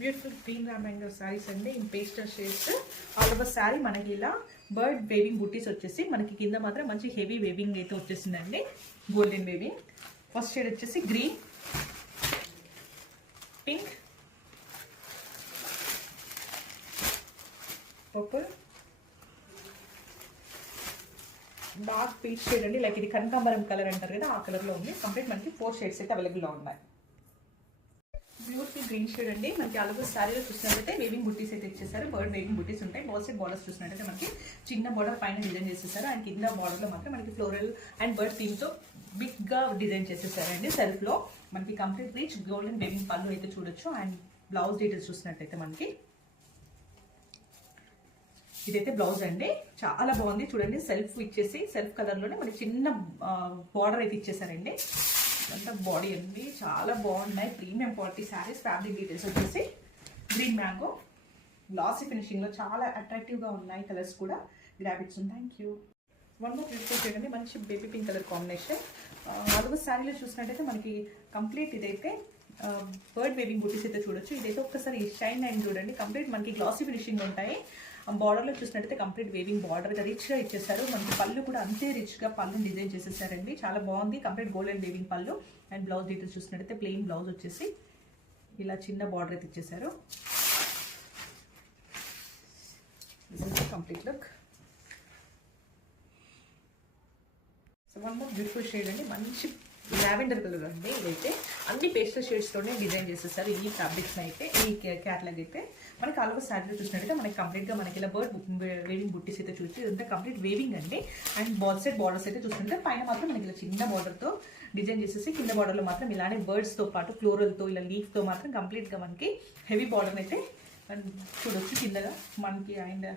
Beautiful green mango saris అండి in pastel shades. All over sari మనకి ఇలా బర్డ్ వేవింగ్ బుట్టీస్ వచ్చేసి మనకి కింద మాత్రం మంచి హెవీ వేవింగ్ అయితే వచ్చేసిందండి, గోల్డెన్ వేవింగ్. ఫస్ట్ షేడ్ వచ్చేసి green, pink, purple, dark peach shade అండి, లైక్ ఇది కనకాంబరం కలర్ అంటారు కదా, ఆ కలర్లో ఉంది. కంప్లీట్ మనకి 4 షేడ్స్ అయితే అవైలబుల్లో ఉన్నాయి. బ్యూటిఫుల్ గ్రీన్ షేడ్ అండి, మనకి అలాగే శారీలో చూసినట్లయితే వేవింగ్ బుట్టీస్ అయితే ఇచ్చేసారు. బర్డ్ వేవింగ్ బుట్టీస్ ఉంటాయి. బాల్సెట్ బార్డర్స్ చూసినట్టయితే మనకి చిన్న బార్డర్ పైన డిజైన్ చేసేసారు, అండ్ కింద బార్డర్లో మాత్రం మనకి ఫ్లోరల్ అండ్ బర్డ్ థీమ్తో బిగ్గా డిజైన్ చేసేసారండి. సెల్ఫ్లో మనకి కంప్లీట్ రిచ్ గోల్డెన్ వేవింగ్ పళ్ళు అయితే చూడొచ్చు. అండ్ బ్లౌజ్ డీటెయిల్స్ చూసినట్టయితే మనకి ఇదైతే బ్లౌజ్ అండి, చాలా బాగుంది చూడండి. సెల్ఫ్ ఇచ్చేసి సెల్ఫ్ కలర్లోనే మనకి చిన్న బార్డర్ అయితే ఇచ్చేసారండి. అంతా బాడీ అండి, చాలా బాగున్నాయి. Premium quality saris. Fabric details వచ్చేసి గ్రీన్ మ్యాంగో, గ్లాసీ ఫినిషింగ్లో చాలా అట్రాక్టివ్గా ఉన్నాయి. కలర్స్ కూడా గ్రాఫిక్స్ ఉంది. Thank you. One more beautiful shade అండి, మంచి బేబీ పింక్ కలర్ కాంబినేషన్. అదొక శారీలో చూసినట్టయితే మనకి కంప్లీట్ ఇదైతే బర్డ్ వేవింగ్ బుట్టీస్ అయితే చూడొచ్చు. ఇదైతే ఒక్కసారి షైన్ అండ్ చూడండి, కంప్లీట్ మనకి గ్లాసీ ఫినిషింగ్ ఉంటాయి. బార్డర్లో చూసినట్టయితే కంప్లీట్ వేవింగ్ బార్డర్ రిచ్గా ఇచ్చేసారు. మనకి పళ్ళు కూడా అంతే రిచ్గా పళ్ళుని డిజైన్ చేసేసారండి, చాలా బాగుంది. కంప్లీట్ గోల్డెన్ వేవింగ్ పళ్ళు. అండ్ బ్లౌజ్ డీటెయిల్స్ చూసినట్టయితే ప్లెయిన్ బ్లౌజ్ వచ్చేసి ఇలా చిన్న బార్డర్ అయితే ఇచ్చేసారు. Complete look. So one more beautiful shade అండి, మంచి లావెండర్ కలర్ అండి. ఇదైతే అన్ని పేస్టల్ షేడ్స్తోనే డిజైన్ చేసేసారు ఈ ఫ్యాబ్రిక్స్ని అయితే, ఈ క్యాట్లాగ్ అయితే. మనకి ఆల్ ఓవర్ శారీలో చూసినట్టయితే మనకి కంప్లీట్గా మనకి ఇలా బర్డ్ వేవింగ్ బుట్టీస్ అయితే చూసి ఇదంతా కంప్లీట్ వేవింగ్ అండి. అండ్ బాల్సెట్ బార్డర్స్ అయితే చూస్తుంటే పైన మాత్రం మనకి ఇలా చిన్న బార్డర్తో డిజైన్ చేసేసి కింద బార్డర్లో మాత్రం ఇలానే బర్డ్స్తో పాటు ఫ్లోరల్తో ఇలా లీఫ్తో మాత్రం కంప్లీట్గా మనకి హెవీ బార్డర్ అయితే చూడొచ్చు కిందగా మనకి. అండ్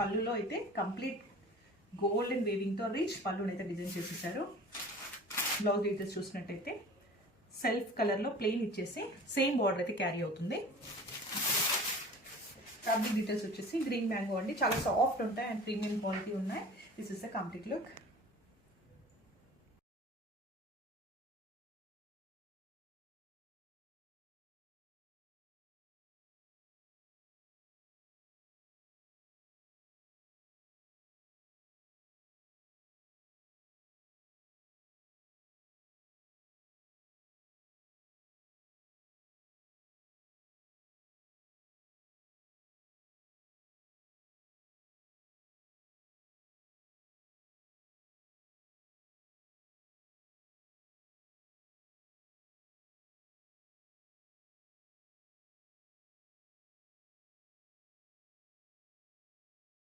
పళ్ళులో అయితే కంప్లీట్ గోల్డెన్ వేవింగ్తో రిచ్ పళ్ళుని అయితే డిజైన్ చేసేసారు. బ్లౌజ్ డీటెయిల్స్ చూసినట్టయితే సెల్ఫ్ కలర్లో ప్లెయిన్ ఇచ్చేసి సేమ్ బార్డర్ అయితే క్యారీ అవుతుంది. ఫ్యాబ్రిక్ డీటెయిల్స్ వచ్చేసి గ్రీన్ మ్యాంగో అండి, చాలా సాఫ్ట్ ఉంటాయి అండ్ ప్రీమియం క్వాలిటీ ఉన్నాయి. This is the complete look.